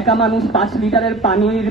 একা মানুষ 5 লিটারের পানির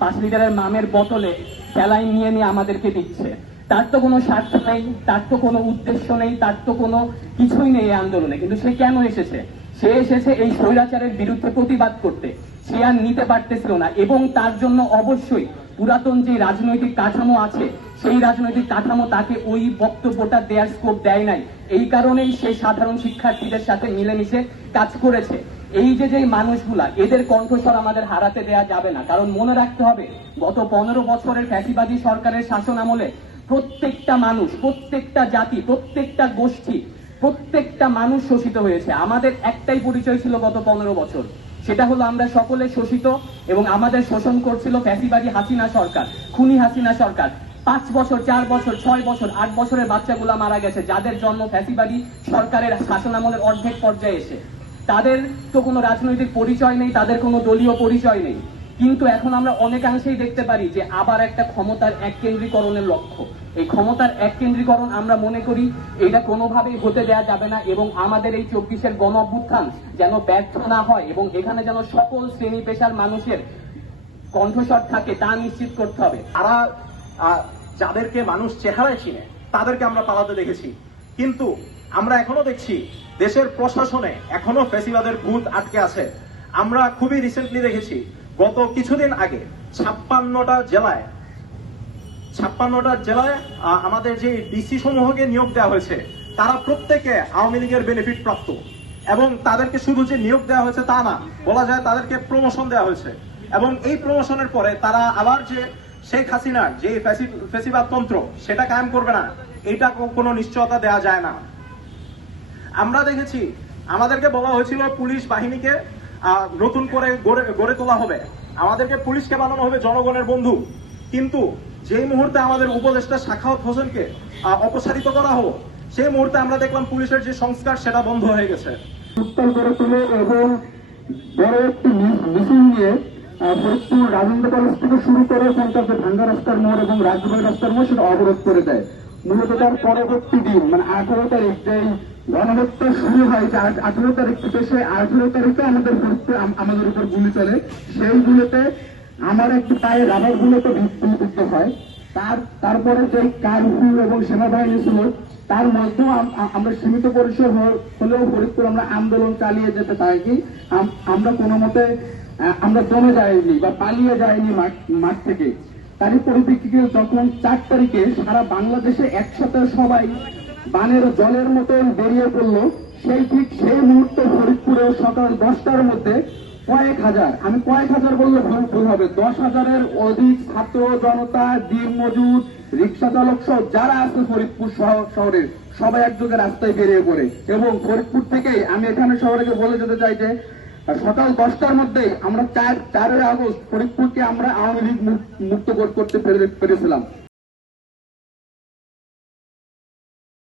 5 লিটারের মামের বোতলে স্যালাইন নিয়ে নিয়ে আমাদেরকে দিচ্ছে। তার তো কোনো স্বার্থ নেই, তার তো কোনো উদ্দেশ্য নেই, তার তো কোনো কিছুই নেই এই আন্দোলনে। কিন্তু সে কেন এসেছে? সে এসেছে এই স্বৈরাচারের বিরুদ্ধে প্রতিবাদ করতে। সে আর নিতে পারতেছিল না, এবং তার জন্য অবশ্যই পুরাতন যে রাজনৈতিক কাঠামো আছে সেই রাজনৈতিক কাঠামো তাকে ওই বক্তব্যটা দেওয়ার স্কোপ দেয় নাই। এই কারণেই সে সাধারণ শিক্ষার্থীদের সাথে মিলেমিশে কাজ করেছে। এই যে মানুষগুলা, এদের কণ্ঠস্বর আমাদের হারাতে দেয়া যাবে না। কারণ মনে রাখতে হবে, গত 15 বছরের ফ্যাসিবাদী সরকারের শাসন আমলে প্রত্যেকটা মানুষ, প্রত্যেকটা জাতি, প্রত্যেকটা গোষ্ঠী, প্রত্যেকটা মানুষ শোষিত হয়েছে। আমাদের একটাই পরিচয় ছিল গত 15 বছর, সেটা হলো আমরা সকলে শোষিত, এবং আমাদের শোষণ করছিল ফ্যাসিবাদী হাসিনা সরকার, খুনি হাসিনা সরকার। 5 বছর, 4 বছর, 6 বছর, 8 বছরের বাচ্চাগুলা মারা গেছে, যাদের জন্ম ফ্যাসিবাদী সরকারের শাসনামলের অর্ধেক পর্যায়ে এসে। তাদের তো কোনো রাজনৈতিক পরিচয় নেই, তাদের কোনো দলীয় পরিচয় নেই। কিন্তু এখন আমরা অনেকাংশেই দেখতে পারি যে আবার একটা ক্ষমতার এককেন্দ্রীকরণের লক্ষ্য। এই ক্ষমতার এককেন্দ্রীকরণ আমরা মনে করি এটা কোনোভাবেই হতে দেয়া যাবে না, এবং আমাদের এই 24-এর গণ অভ্যুত্থান যেন ব্যর্থ না হয়, এবং এখানে যেন সকল শ্রেণী পেশার মানুষের কণ্ঠস্বর থাকে তা নিশ্চিত করতে হবে। তারা যাদেরকে মানুষ চেহারায় চিনে তাদেরকে আমরা পালাতে দেখেছি, কিন্তু আমরা এখনো দেখছি দেশের প্রশাসনে এখনো ফ্যাসিবাদের ভূত আটকে আছে। আমরা খুবই রিসেন্টলি দেখেছি, গত কিছুদিন আগে 56টা জেলায় আমাদের যে ডিসি সমূহকে নিয়োগ দেওয়া হয়েছে, তারা প্রত্যেকে আওয়ামী লীগের বেনিফিট প্রাপ্ত, এবং তাদেরকে শুধু যে নিয়োগ দেওয়া হয়েছে তা না, বলা যায় তাদেরকে প্রমোশন দেওয়া হয়েছে। এবং এই প্রমোশনের পরে তারা আবার যে শেখ হাসিনার যে ফ্যাসিবাদ তন্ত্র সেটা কায়েম করবে না, এটা কোনো নিশ্চয়তা দেওয়া যায় না। আমরা দেখেছি আমাদেরকে বলা হয়েছিল পুলিশ বাহিনীকে নতুন করে গড়ে তোলা হবে, আমাদেরকে পুলিশকে বানানো হবে জনগণের বন্ধু। কিন্তু যেই মুহূর্তে আমাদের উপদেষ্টা সাখাওয়াত হোসেনকে অপসারিত করা হলো, সেই মুহূর্তে আমরা দেখলাম পুলিশের যে সংস্কার সেটা বন্ধ হয়ে গেছে। উত্তর করে তুলে এবং বড় একটি মিছিল নিয়ে ফরিদপুর রাজেন্দ্র কলেজ থেকে শুরু করে পঞ্চায়েত ভাঙ্গা রাস্তার মোড় এবং রাজবাড়ি রাস্তার মোড় সেটা অবরোধ করে দেয়। মূলত তার পরবর্তী দিন মানে 18 তারিখ যেই গণহত্যা শুরু হয়, যে 18 তারিখ থেকে সেই 18 তারিখে আমাদের ফরিদপুর আমাদের উপর গুলি চলে। সেই গুলোতে আমার একটি পায়ে রাবার গুলোতে বিদ্ধ হয়। তারপরে যে কারফিউ এবং সেনাবাহিনী ছিল, তার মধ্যেও আমরা সীমিত পরিসর হলেও ফরিদপুর আমরা আন্দোলন চালিয়ে যেতে থাকি। আমরা কোনো মতে আমরা জমে যাইনি বা পালিয়ে যাইনি মাঠ থেকে। তারই পরিপ্রেক্ষিতে যখন 4 তারিখে সারা বাংলাদেশে একসাথে সবাই বানের জলের মতন বেরিয়ে পড়লো, সেই মুহূর্তে ফরিদপুরেও সকাল 10টার মধ্যে কয়েক হাজার, আমি কয়েক হাজার বললে ভুল হবে, 10,000-এর অধিক ছাত্র জনতা, দিন মজুর, রিক্সা চালক সহ যারা আছে ফরিদপুর শহরে সবাই একযোগে রাস্তায় বেরিয়ে পড়ে। এবং ফরিদপুর থেকেই আমি এখানে শহরকে বলে যেতে চাই যে সকাল 10টার মধ্যেই আমরা 4 আগস্ট ফরিদপুরকে আমরা আওয়ামী লীগ মুক্ত করতে পেরেছিলাম।